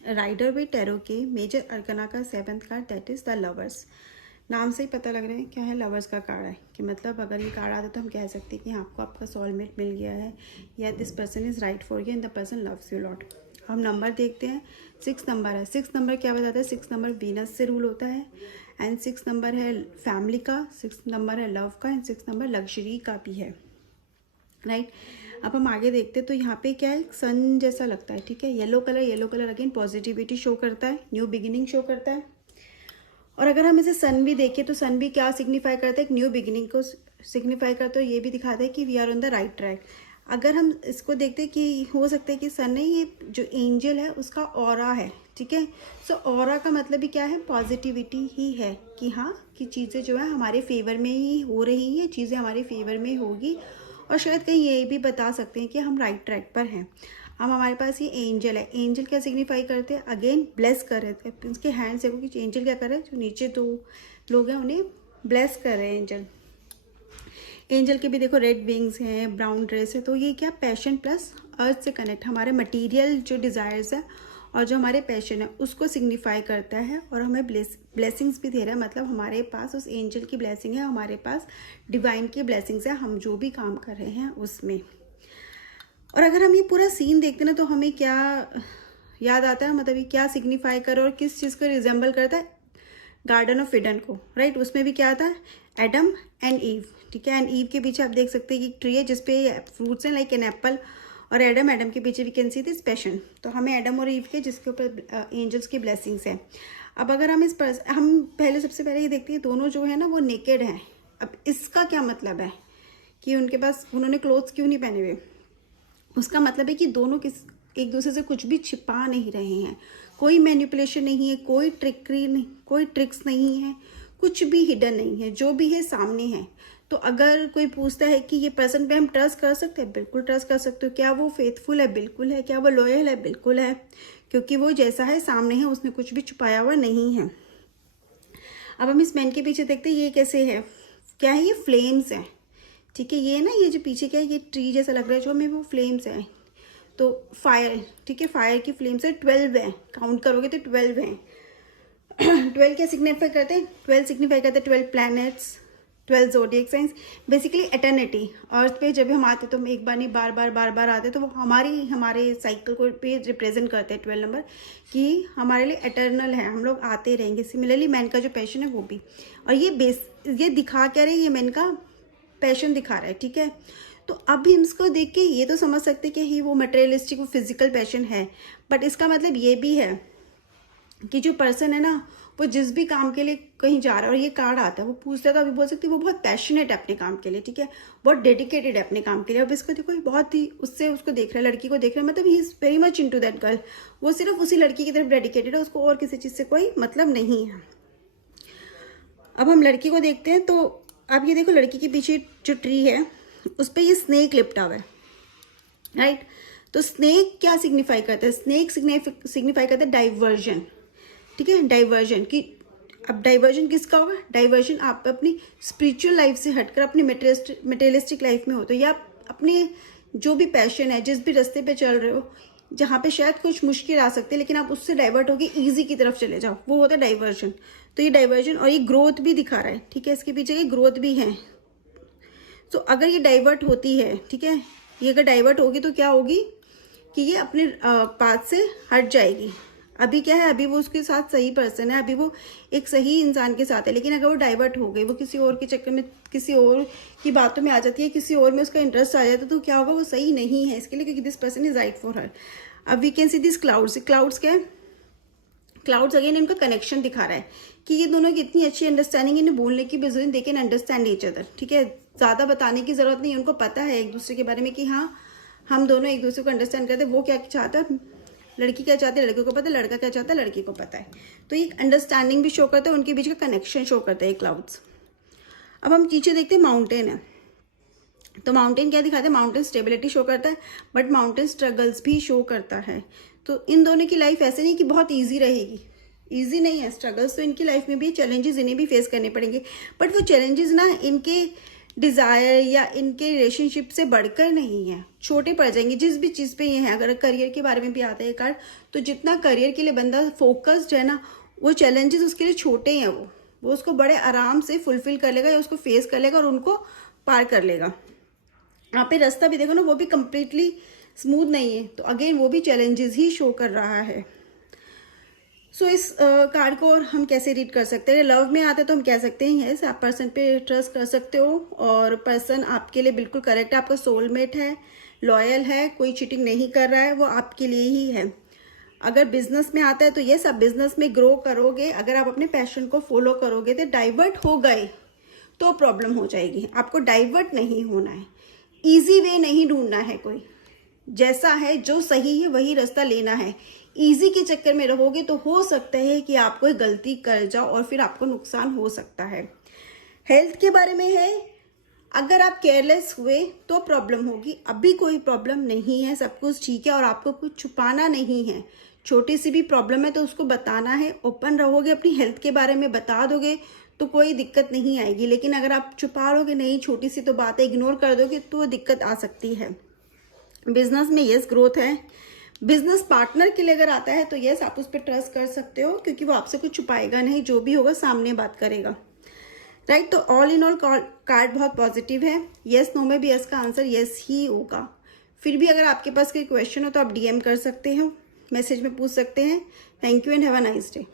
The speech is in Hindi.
राइडर विद टैरो के मेजर अरकाना का 7th card that is the lovers. नाम से ही पता लग रहा है क्या है, लवर्स का कार्ड है कि मतलब अगर ये कार्ड आता है तो हम कह सकते हैं कि हाँ, आपको आपका सोलमेट मिल गया है या this person is right for you and the person loves you lot. हम नंबर देखते हैं, 6 नंबर है। 6 नंबर क्या बताता है? 6 नंबर वीनस से रूल होता है एंड 6 नंबर है फैमिली का, 6 नंबर है लव का एंड 6 नंबर लग्जरी का भी है, राइट। अब हम आगे देखते हैं तो यहाँ पे क्या है, सन जैसा लगता है, ठीक है। Yellow colour again positivity show करता है, न्यू बिगिनिंग शो करता है। और अगर हम इसे सन भी देखें तो सन भी क्या सिग्निफाई करता है? एक न्यू बिगिनिंग को सिग्निफाई करता है। ये भी दिखाता है कि we are on the right track. अगर हम इसको देखते हैं कि हो सकता है कि सन है, ये जो एंजल है उसका ऑरा है, ठीक है। सो ऑरा का मतलब भी क्या है? पॉजिटिविटी ही है कि हाँ, कि चीज़ें जो है हमारे फेवर में ही हो रही हैं, चीज़ें हमारे फेवर में होगी। और शायद कहीं ये भी बता सकते हैं कि हम राइट ट्रैक पर हैं। हम हमारे पास ये एंजल है। एंजल क्या सिग्निफाई करते हैं? अगेन ब्लेस कर रहे थे उसके हैंड से, क्योंकि एंजल क्या कर रहे हैं, जो नीचे दो लोग हैं उन्हें ब्लेस कर रहे हैं एंजल। एंजल के भी देखो रेड विंग्स हैं, ब्राउन ड्रेस है, तो ये क्या पैशन प्लस अर्थ से कनेक्ट, हमारे मटेरियल जो डिज़ायर्स है और जो हमारे पैशन है उसको सिग्निफाई करता है। और हमें ब्लेसिंग्स भी दे रहा है, मतलब हमारे पास उस एंजल की ब्लेसिंग है, हमारे पास डिवाइन की ब्लेसिंग्स है, हम जो भी काम कर रहे हैं उसमें। और अगर हम ये पूरा सीन देखते हैं ना तो हमें क्या याद आता है, मतलब ये क्या सिग्निफाई कर और किस चीज़ को रिजेंबल करता है? गार्डन ऑफ ईडन को, राइट। उसमें भी क्या था? एडम एंड ईव, ठीक है। एंड ईव के पीछे आप देख सकते हैं कि एक ट्री है जिसपे फ्रूट्स हैं लाइक एन एप्पल, और एडम के पीछे we can see this passion. तो हमें एडम और ईव के जिसके ऊपर एंजल्स की ब्लेसिंग्स हैं। अब अगर हम हम पहले सबसे पहले ये देखते हैं, दोनों जो है ना वो नेकेड हैं। अब इसका क्या मतलब है कि उनके पास, उन्होंने क्लोथ्स क्यों नहीं पहने हुए? उसका मतलब है कि दोनों एक दूसरे से कुछ भी छिपा नहीं रहे हैं, कोई मैनिपुलेशन नहीं है, कोई ट्रिकरी नहीं, कोई ट्रिक्स नहीं है, कुछ भी हिडन नहीं है, जो भी है सामने है। तो अगर कोई पूछता है कि ये पर्सन पे हम ट्रस्ट कर सकते हैं, बिल्कुल ट्रस्ट कर सकते हो। क्या वो फेथफुल है? बिल्कुल है। क्या वो लॉयल है? बिल्कुल है, क्योंकि वो जैसा है सामने है, उसने कुछ भी छुपाया हुआ नहीं है। अब हम इस मैन के पीछे देखते हैं, ये कैसे है, क्या है? ये फ्लेम्स है, ठीक है। ये ना, ये जो पीछे क्या है, ये ट्री जैसा लग रहा है जो हमें, वो फ्लेम्स है। तो फायर, ठीक है, फायर की फ्लेम्स है, 12 है, काउंट करोगे तो 12 हैं। 12 क्या सिग्निफाई करते हैं? 12 सिग्निफाई करते हैं 12 planets, 12 zodiac science, basically eternity. Earth पे जब हम आते तो हम एक बार नहीं बार बार आते, तो वो हमारे साइकिल को पे रिप्रेजेंट करते हैं 12 नंबर, कि हमारे लिए एटर्नल है, हम लोग आते रहेंगे। सिमिलरली मैन का जो पैशन है वो भी। और ये दिखा क्या रहे, ये मैन का पैशन दिखा रहा है, ठीक है। तो अब हम इसको देख के ये तो समझ सकते हैं कि ही वो मटेरियलिस्टिक, वो फिजिकल पैशन है, बट इसका मतलब ये भी है कि जो पर्सन है ना, वो जिस भी काम के लिए कहीं जा रहा है और ये कार्ड आता है, वो पूछता है तो अभी बोल सकते हैं वो बहुत पैशनेट है अपने काम के लिए, ठीक है, बहुत डेडिकेटेड है अपने काम के लिए। अब इसको देखो, बहुत ही उसको देख रहा है, लड़की को देख रहा है, मतलब he is very much into that girl. वो सिर्फ उसी लड़की की तरफ डेडिकेटेड है, उसको और किसी चीज़ से कोई मतलब नहीं है। अब हम लड़की को देखते हैं, तो आप ये देखो, लड़की के पीछे जो ट्री है उस पर ये स्नेक लिपटा हुआ है, राइट। तो स्नेक क्या सिग्निफाई करता है? स्नेक सिग्निफाई करता है डाइवर्जन, ठीक है, डाइवर्जन की। अब डाइवर्जन किसका होगा? डाइवर्जन आप अपनी स्पिरिचुअल लाइफ से हटकर अपनी मटेरियलिस्टिक लाइफ में हो, तो या अपने जो भी पैशन है, जिस भी रास्ते पे चल रहे हो, जहाँ पे शायद कुछ मुश्किल आ सकती है, लेकिन आप उससे डाइवर्ट होकर ईजी की तरफ चले जाओ, वो होता है डाइवर्जन। तो ये डाइवर्जन, और ये ग्रोथ भी दिखा रहा है, ठीक है, इसके पीछे ये ग्रोथ भी है। तो अगर ये डाइवर्ट होती है, ठीक है, ये अगर डाइवर्ट होगी तो क्या होगी कि ये अपने पाथ से हट जाएगी। अभी क्या है, अभी वो उसके साथ सही पर्सन है, अभी वो एक सही इंसान के साथ है, लेकिन अगर वो डाइवर्ट हो गई, वो किसी और के चक्कर में, किसी और की बातों में आ जाती है, किसी और में उसका इंटरेस्ट आ जाता है, तो क्या होगा, वो सही नहीं है इसके लिए, क्योंकि this person is right for her. अब we can see this clouds. Clouds क्या है? क्लाउड्स अगेन इनका कनेक्शन दिखा रहा है कि ये दोनों की इतनी अच्छी अंडरस्टैंडिंग, इन्हें बोलने की भी जरूरत, they can understand each other, ठीक है। ज़्यादा बताने की जरूरत नहीं, उनको पता है एक दूसरे के बारे में कि हाँ, हम दोनों एक दूसरे को अंडरस्टैंड करते हैं। वो क्या चाहता है, लड़की क्या चाहती है, लड़के को पता है, लड़का क्या चाहता है, लड़की को पता है। तो ये अंडरस्टैंडिंग भी शो करता है, उनके बीच का कनेक्शन शो करता है क्लाउड्स। अब हम नीचे देखते हैं, माउंटेन है। तो माउंटेन क्या दिखाता है? माउंटेन स्टेबिलिटी शो करता है, बट माउंटेन स्ट्रगल्स भी शो करता है। तो इन दोनों की लाइफ ऐसे नहीं कि बहुत ईजी रहेगी, ईजी नहीं है, स्ट्रगल्स तो इनकी लाइफ में भी, चैलेंजेस इन्हें भी फेस करने पड़ेंगे, बट वो चैलेंजेस ना इनके डिज़ायर या इनके रिलेशनशिप से बढ़कर नहीं है, छोटे पड़ जाएंगे जिस भी चीज़ पे ये है। अगर करियर के बारे में भी आता है कार्ड, तो जितना करियर के लिए बंदा फोकस्ड है ना, वो चैलेंजेस उसके लिए छोटे हैं, वो उसको बड़े आराम से फुलफिल कर लेगा या उसको फेस कर लेगा और उनको पार कर लेगा। यहाँ पे रास्ता भी देखो ना, वो भी कंप्लीटली स्मूथ नहीं है, तो अगेन वो भी चैलेंजेस ही शो कर रहा है। सो इस कार्ड को और हम कैसे रीड कर सकते हैं? लव में आते तो हम कह सकते हैं यस, आप पर्सन पे ट्रस्ट कर सकते हो और पर्सन आपके लिए बिल्कुल करेक्ट है, आपका सोलमेट है, लॉयल है, कोई चीटिंग नहीं कर रहा है, वो आपके लिए ही है। अगर बिजनेस में आता है तो यस, आप बिजनेस में ग्रो करोगे। अगर आप अपने पैशन को फॉलो करोगे, तो डाइवर्ट हो गए तो प्रॉब्लम हो जाएगी। आपको डाइवर्ट नहीं होना है, ईजी वे नहीं ढूंढना है, कोई जैसा है जो सही है वही रास्ता लेना है। इजी के चक्कर में रहोगे तो हो सकता है कि आप कोई गलती कर जाओ और फिर आपको नुकसान हो सकता है। हेल्थ के बारे में है, अगर आप केयरलेस हुए तो प्रॉब्लम होगी। अभी कोई प्रॉब्लम नहीं है, सब कुछ ठीक है और आपको कुछ छुपाना नहीं है। छोटी सी भी प्रॉब्लम है तो उसको बताना है, ओपन रहोगे, अपनी हेल्थ के बारे में बता दोगे तो कोई दिक्कत नहीं आएगी। लेकिन अगर आप छुपा लोगे, नहीं छोटी सी तो बात है, इग्नोर कर दोगे, तो दिक्कत आ सकती है। बिजनेस में यस ग्रोथ है। बिजनेस पार्टनर के लिए अगर आता है तो यस, आप उस पर ट्रस्ट कर सकते हो क्योंकि वो आपसे कुछ छुपाएगा नहीं, जो भी होगा सामने बात करेगा, राइट। तो ऑल इन ऑल कार्ड बहुत पॉजिटिव है। यस नो में भी यस का आंसर यस ही होगा। फिर भी अगर आपके पास कोई क्वेश्चन हो तो आप DM कर सकते हो, मैसेज में पूछ सकते हैं। Thank you and have a nice day.